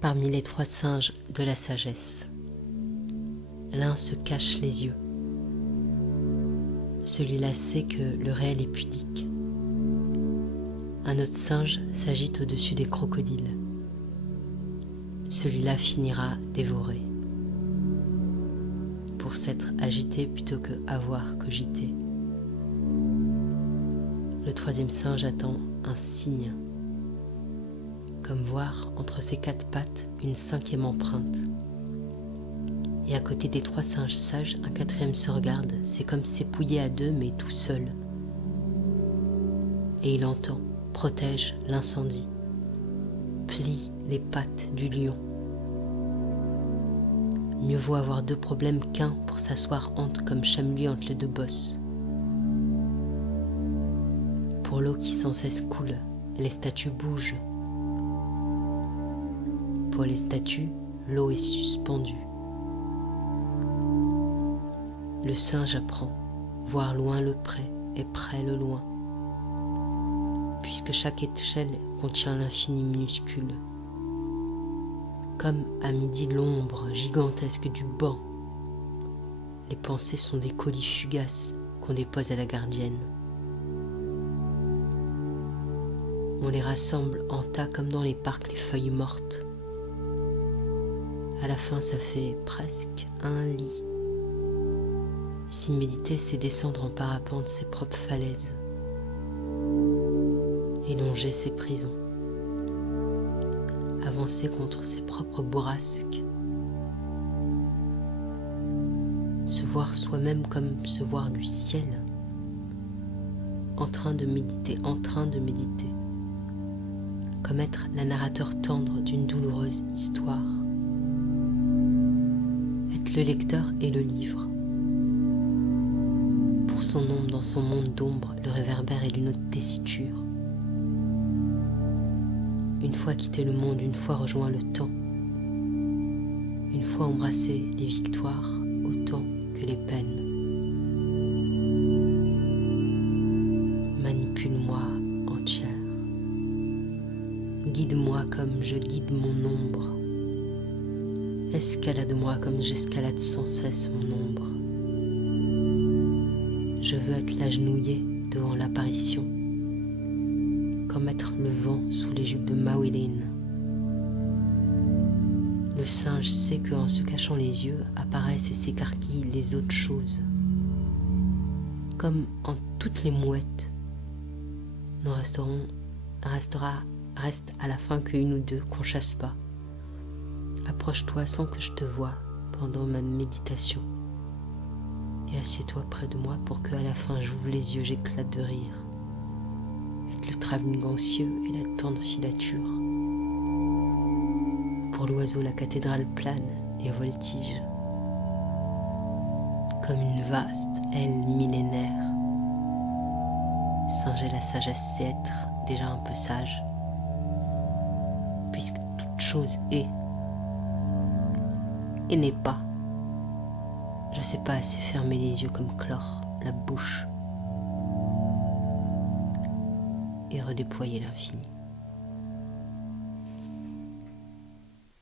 Parmi les 3 singes de la sagesse, l'un se cache les yeux. Celui-là sait que le réel est pudique. Un autre singe s'agite au-dessus des crocodiles. Celui-là finira dévoré, pour s'être agité plutôt que avoir cogité. Le 3e singe attend un signe, comme voir entre ses 4 pattes une 5e empreinte. Et à côté des 3 singes sages, un 4e se regarde, c'est comme s'épouiller à 2 mais tout seul. Et il entend, protège l'incendie, plie les pattes du lion. Mieux vaut avoir 2 problèmes qu'un pour s'asseoir entre comme Chamelu entre les 2 bosses. Pour l'eau qui sans cesse coule, les statues bougent. Pour les statues, l'eau est suspendue. Le singe apprend, voir loin le près et près le loin, puisque chaque échelle contient l'infini minuscule. Comme à midi l'ombre gigantesque du banc, les pensées sont des colis fugaces qu'on dépose à la gardienne. On les rassemble en tas comme dans les parcs les feuilles mortes. À la fin, ça fait presque un lit. Si méditer, c'est descendre en parapente ses propres falaises et longer ses prisons, avancer contre ses propres bourrasques, se voir soi-même comme se voir du ciel, en train de méditer, comme être la narrateur tendre d'une douloureuse histoire, être le lecteur et le livre. Pour son ombre dans son monde d'ombre, le réverbère est d'une autre tessiture. Une fois quitté le monde, une fois rejoint le temps, une fois embrassé les victoires autant que les peines. Manipule-moi entière. Guide-moi comme je guide mon ombre. Escalade-moi comme j'escalade sans cesse mon ombre. Je veux être l'agenouillé devant l'apparition, comme être le vent sous les jupes de Maoueline. Le singe sait qu'en se cachant les yeux apparaissent et s'écarquillent les autres choses. Comme en toutes les mouettes, nous reste à la fin qu'une ou 2 qu'on chasse pas. Approche-toi sans que je te voie pendant ma méditation. Et assieds-toi près de moi pour qu'à la fin j'ouvre les yeux, j'éclate de rire. Être le travelling anxieux et la tendre filature. Pour l'oiseau, la cathédrale plane et voltige. Comme une vaste aile millénaire. Singer la sagesse, c'est être déjà un peu sage. Puisque toute chose est et n'est pas. Je sais pas assez fermer les yeux comme clore la bouche et redéployer l'infini.